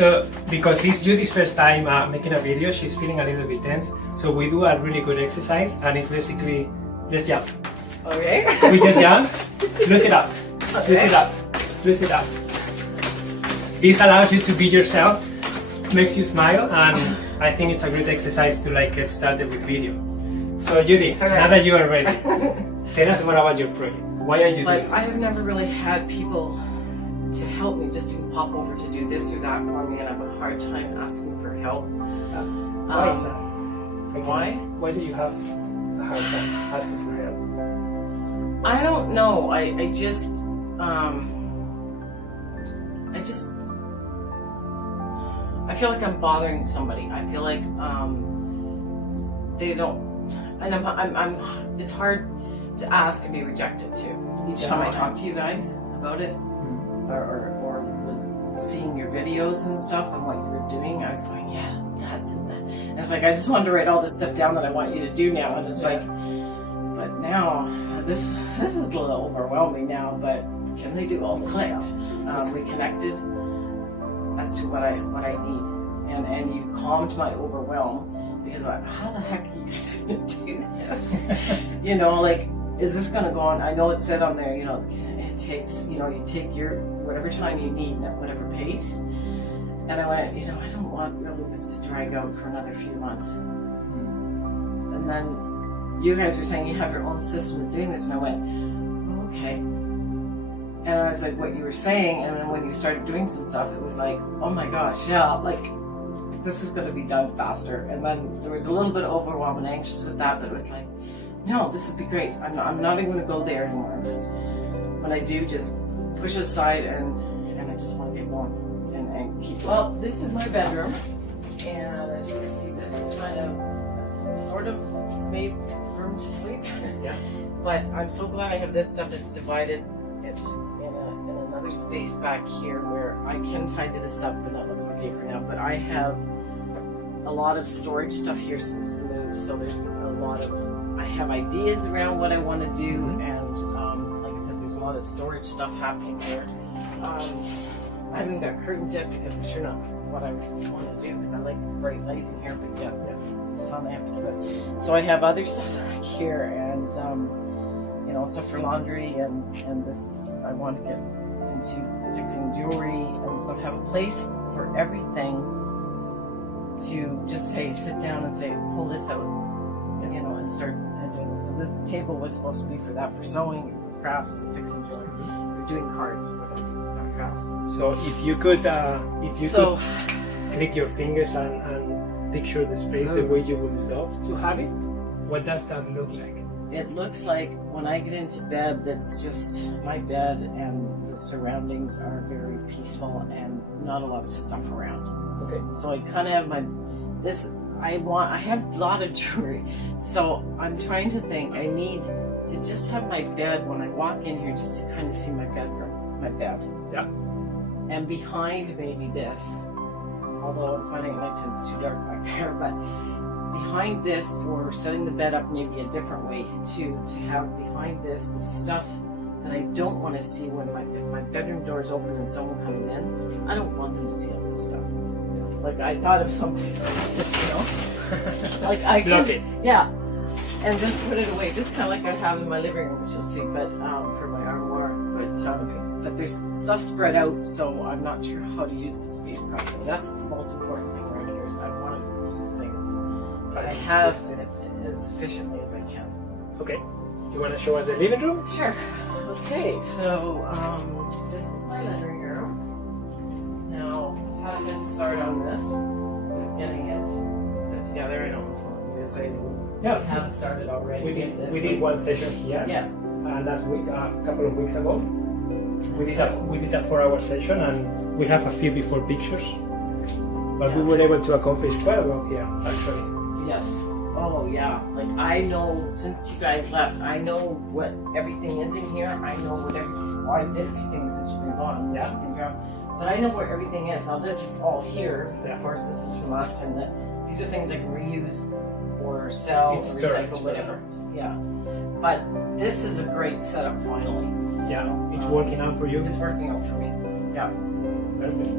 So, because it's Judie's first time making a video, she's feeling a little bit tense. So we do a really good exercise, and it's basically, let's jump. Okay. We just jump, loose it up, Okay. loose it up, loose it up. This allows you to be yourself, makes you smile, and I think it's a great exercise to like get started with video. So Judy, now that you are ready, tell us more about your project. Why are you Like, doing I this? have never really had people to help me, just to pop over to do this or that for me, and I have a hard time asking for help. Why is that? Why? Why do you have a hard time asking for help? I don't know. I feel like I'm bothering somebody. I feel like they don't, and I'm. It's hard to ask and be rejected too. Each time I talk to you guys about it, or was seeing your videos and stuff and what you were doing, I was going, yes, that's it. And it's like I just wanted to write all this stuff down that I want you to do now, and it's like, but now this is a little overwhelming now. But can they do all this stuff? We connected as to what I need, and you calmed my overwhelm, because I'm like, how the heck are you guys gonna do this? You know, like, is this gonna go on? I know it said on there, you know, it takes, you know, you take your whatever time you need at whatever pace. And I went, you know, I don't want really this to drag out for another few months. And then you guys were saying you have your own system of doing this, and I went, oh, okay. And I was like, what you were saying, and then when you started doing some stuff, it was like, oh my gosh, yeah, like, this is going to be done faster. And then there was a little bit of overwhelm and anxious with that, but it was like, no, this would be great. I'm not even going to go there anymore. I'm just, when I do, just push it aside, and I just want to get going and keep. Well, this is my bedroom, and as you can see, this is kind of sort of made room to sleep. Yeah. But I'm so glad I have this stuff that's divided. It's in another space back here where I can tidy this up, and that looks okay for now. But I have a lot of storage stuff here since the move, so there's a lot of, I have ideas around what I want to do, and like I said, there's a lot of storage stuff happening there. I haven't got curtains yet because I'm sure not what I want to do, because I like the bright light in here, but yeah, the sun I have to keep it. So I have other stuff back here, and you know, stuff for laundry, and this, I want to get into fixing jewelry and stuff, have a place for everything to just say, sit down and say, pull this out, and, you know, and start doing this. So this table was supposed to be for that, for sewing, crafts, and fixing jewelry. We're doing cards, we're going to do crafts. So if you could click your fingers and picture the space the way you would love to have it, what does that look like? It looks like when I get into bed, that's just my bed, and the surroundings are very peaceful and not a lot of stuff around. Okay. So I kind of have I have a lot of jewelry, so I'm trying to think, I need to just have my bed when I walk in here, just to kind of see my bedroom, my bed. Yeah. And behind maybe this, although I'm finding at night it's too dark back there, but behind this, or setting the bed up maybe a different way to have behind this the stuff that I don't want to see when if my bedroom door is open and someone comes in. I don't want them to see all this stuff. Like, I thought of something like this, you know, like I can, Block it. yeah, and just put it away, just kind of like I have in my living room, which you'll see, but for my armoire. But there's stuff spread out, so I'm not sure how to use the space properly. That's the most important thing right here, is I want to use things. But I have it as efficiently as I can. Okay. You want to show us the living room? Sure. Okay, so this is my living room. Now, I've had a head start on this, getting it put together. I don't know if you guys say Yeah. we have started already. We did one session here. Yeah. Last week, a couple of weeks ago. We did a 4-hour session, and we have a few before pictures. But we were able to accomplish quite a lot here, actually. Yes. Oh yeah. Like, I know, since you guys left, I know what everything is in here. I know what well, I did a few things since you've been gone. Yeah. But I know where everything is. Now this is all here. Yeah. Of course, this was from last time. That these are things I can reuse or sell It's or recycle, storage, whatever. Yeah. But this is a great setup finally. Yeah, it's working out for you. It's working out for me. Yeah. Perfect.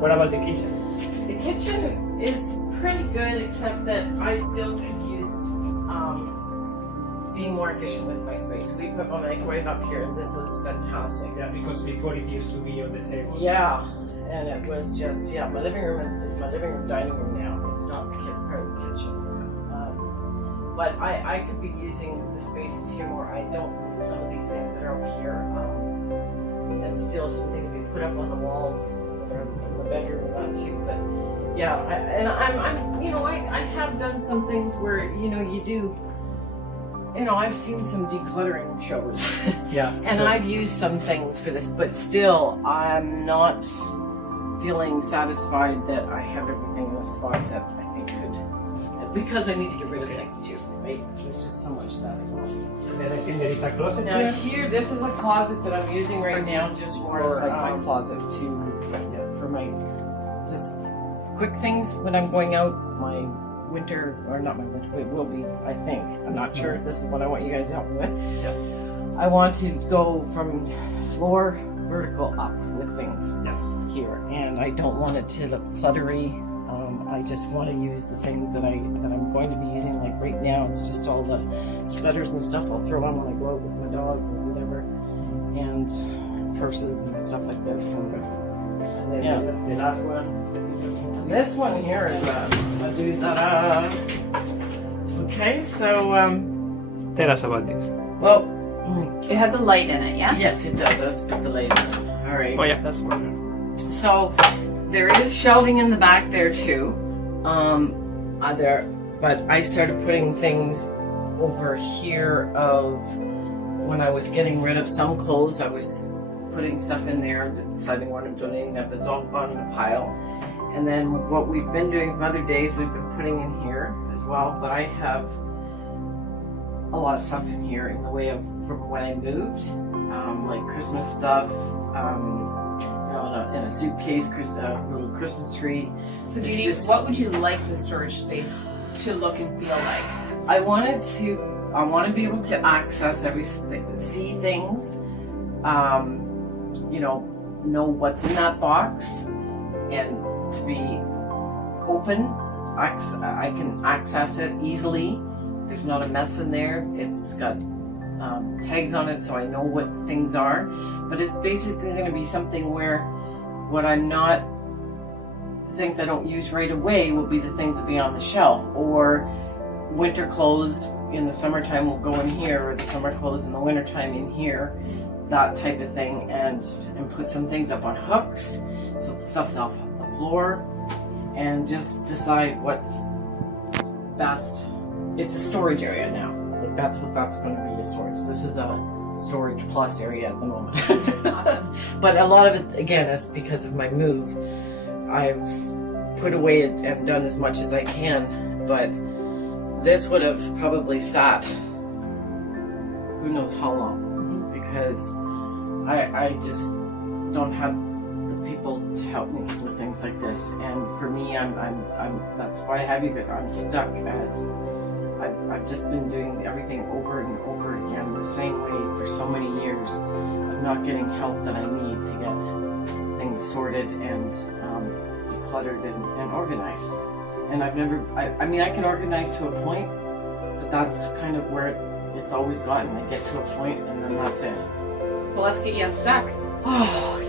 What about the kitchen? The kitchen is pretty good, except that I still could use being more efficient with my space. We put my microwave up here, and this was fantastic. Yeah, because before it used to be on the table. Yeah, and it was just my living room is my living room, dining room now. It's not part of the kitchen. But I could be using the spaces here more. I don't need some of these things that are up here, and still something to be put up on the walls in the bedroom and that too. But yeah, I have done some things where you do. I've seen some decluttering shows. Yeah. And I've used some things for this, but still, I'm not feeling satisfied that I have everything in a spot that I think could, because I need to get rid of things too, right? There's just so much that as well. And then I think there is a closet Now here. here, this is a closet that I'm using right now just for my closet for my just quick things when I'm going out, my winter, or not my winter, it will be, I think. I'm not sure. This is what I want you guys to help me with. Yeah. I want to go from floor vertical up with things here, and I don't want it to look cluttery. I just want to use the things that I'm going to be using. Like right now, it's just all the sweaters and stuff I'll throw on when I go out with my dog or whatever, and purses and stuff like this. And then the last one. This one here is a doozy. Okay, so Tell us about this. well, It has a light in it, yeah? yes, it does. Let's put the light in. All right. Oh yeah, that's one. So there is shelving in the back there too. But I started putting things over here of when I was getting rid of some clothes. I was putting stuff in there, deciding what I'm donating that, but it's all gone in a pile. And then what we've been doing from other days, we've been putting in here as well. But I have a lot of stuff in here in the way of from when I moved, like Christmas stuff, in a suitcase, little Christmas tree. So Judie, what would you like the storage space to look and feel like? I want to be able to access see things, know what's in that box, and to be open. I can access it easily. There's not a mess in there. It's got tags on it, so I know what things are. But it's basically going to be something where things I don't use right away will be the things that be on the shelf, or winter clothes in the summertime will go in here, or the summer clothes in the wintertime in here, that type of thing, and put some things up on hooks so the stuff's off the floor, and just decide what's best. It's a storage area now. Like that's what that's going to be, a storage. This is a storage plus area at the moment. Awesome. But a lot of it, again, is because of my move. I've put away and done as much as I can, but this would have probably sat who knows how long, because I just don't have the people to help me with things like this. And for me, I'm that's why I have you guys. I'm stuck as I've just been doing everything over and over again the same way for so many years. I'm not getting help that I need to get things sorted and decluttered and organized. And I can organize to a point, but that's kind of where it's always gotten. I get to a point and then that's it. Well, let's get you unstuck. Oh,